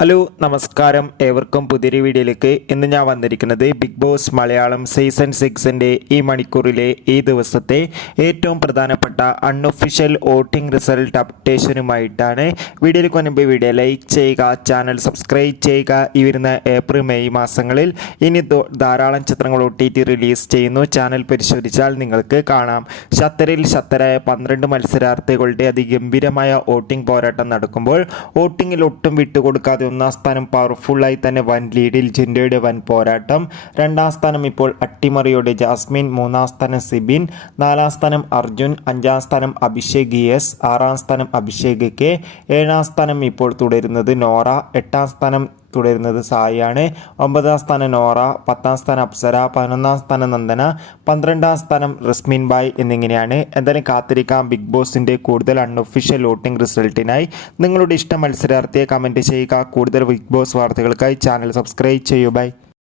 Hello നമസ്കാരം. ഏവർക്കും പുതിയൊരു വീഡിയോയിലേക്ക് ഇന്ന് ഞാൻ വന്നിരിക്കുന്നത് ബിഗ് ബോസ് മലയാളം സീസൺ സിക്സിന്റെ ഈ മണിക്കൂറിലെ ഈ ദിവസത്തെ ഏറ്റവും പ്രധാനപ്പെട്ട അൺഒഫീഷ്യൽ വോട്ടിംഗ് റിസൾട്ട് അപ്ഡേഷനുമായിട്ടാണ് വീഡിയോയിൽ മുൻപ് വീഡിയോ ലൈക്ക് ചെയ്യുക ചാനൽ സബ്സ്ക്രൈബ് ചെയ്യുക. ഈ വരുന്ന ഏപ്രിൽ മെയ് മാസങ്ങളിൽ ഇനി ധാരാളം ചിത്രങ്ങൾ ഒ ടി ടി റിലീസ് ചെയ്യുന്നു. ചാനൽ പരിശോധിച്ചാൽ നിങ്ങൾക്ക് കാണാം. ഷത്തറിൽ ഷത്തരായ പന്ത്രണ്ട് മത്സരാർത്ഥികളുടെ അതിഗംഭീരമായ വോട്ടിംഗ് പോരാട്ടം നടക്കുമ്പോൾ വോട്ടിങ്ങിൽ ഒട്ടും വിട്ടുകൊടുക്കാതെ ഒന്നാം സ്ഥാനം പവർഫുള്ളായി തന്നെ വൻ ലീഡിൽ ജിൻഡയുടെ വൻ പോരാട്ടം. രണ്ടാം സ്ഥാനം ഇപ്പോൾ അട്ടിമറിയുടെ ജാസ്മിൻ മൂന്നാം സ്ഥാനം സിബിൻ നാലാം സ്ഥാനം അർജുൻ അഞ്ചാം സ്ഥാനം അഭിഷേക് എസ് ആറാം സ്ഥാനം അഭിഷേക് കെ ഏഴാം സ്ഥാനം ഇപ്പോൾ തുടരുന്നത് നോറ എട്ടാം സ്ഥാനം തുടരുന്നത്. സായിയാണ് ഒമ്പതാം സ്ഥാനം നോറ പത്താം സ്ഥാനം അപ്സര പതിനൊന്നാം സ്ഥാനം നന്ദന പന്ത്രണ്ടാം സ്ഥാനം റസ്മിൻ ബായ് എന്നിങ്ങനെയാണ്. എന്തായാലും കാത്തിരിക്കാം. ബിഗ് ബോസിന്റെ കൂടുതൽ അൺഒഫീഷ്യൽ വോട്ടിംഗ് റിസൾട്ടിനായി. നിങ്ങളുടെ ഇഷ്ട മത്സരാർത്ഥിയെ കമന്റ് ചെയ്യുക. കൂടുതൽ ബിഗ് ബോസ് വാർത്തകൾക്കായി ചാനൽ സബ്സ്ക്രൈബ് ചെയ്യൂ. ബൈ.